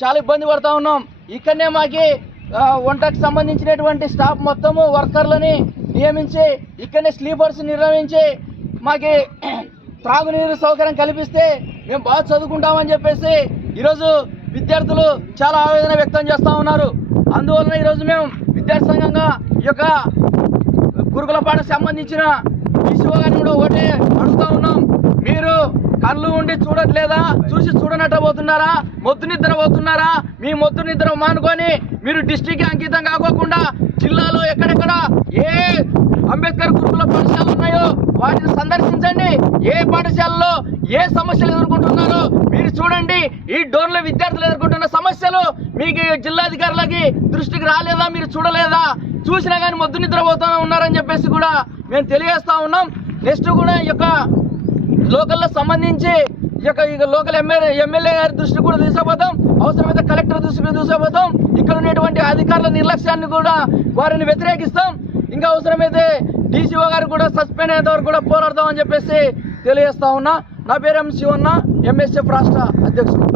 చాలా ఇబ్బంది పడతా ఉన్నాం. ఇక్కడనే మాకి వంటకు సంబంధించినటువంటి స్టాఫ్ మొత్తము వర్కర్లని నియమించి ఇక్కడనే స్లీపర్స్ నిర్వహించి మాకి త్రాగునీరు సౌకర్యం కల్పిస్తే మేము బాగా చదువుకుంటామని చెప్పేసి ఈరోజు విద్యార్థులు చాలా ఆవేదన వ్యక్తం చేస్తూ ఉన్నారు. అందువలన ఈరోజు మేము విద్యార్థి సంఘంగా ఈ యొక్క గురుకుల పాఠకు సంబంధించిన ఈసీఓ గారిని కూడా ఒకటే అడుగుతా ఉన్నాం. మీరు కళ్ళు ఉండి చూడట్లేదా? చూసి చూడనట్టు పోతున్నారా? మొద్దు నిద్ర పోతున్నారా? మీ మొద్దు నిద్ర మానుకొని మీరు డిస్ట్రిక్ట్ అంకితం కాకోకుండా జిల్లాలో ఎక్కడెక్కడ ఏ అంబేద్కర్ గురుకుల పాఠశాలలు ఉన్నాయో వాటిని సందర్శించండి. ఏ పాఠశాలలో ఏ సమస్యలు ఎదుర్కొంటున్నారో మీరు చూడండి. ఈ డోర్లో విద్యార్థులు ఎదుర్కొంటున్న సమస్యలు మీకు జిల్లాధికారులకి దృష్టికి రాలేదా? మీరు చూడలేదా? చూసినా కానీ మొద్దు నిద్రపోతూ ఉన్నారని చెప్పేసి కూడా మేము తెలియజేస్తా ఉన్నాం. నెక్స్ట్ కూడా ఈ యొక్క లోకల్లో సంబంధించి ఈ లోకల్ ఎమ్మెల్యే గారి దృష్టికి కూడా తీసుకుపోతాం. అవసరమైతే కలెక్టర్ దృష్టికి తీసుకుపోతాం. ఇక్కడ ఉన్నటువంటి అధికారుల నిర్లక్ష్యాన్ని కూడా వారిని వ్యతిరేకిస్తాం. ఇంకా అవసరమైతే డీసీఓ గారు కూడా సస్పెండ్ అయ్యేంత వరకు కూడా పోరాడతామని చెప్పేసి తెలియజేస్తా ఉన్నా. నా పేరు శివన్న, ఎంఎస్ఎఫ్ రాష్ట్ర అధ్యక్షుడు.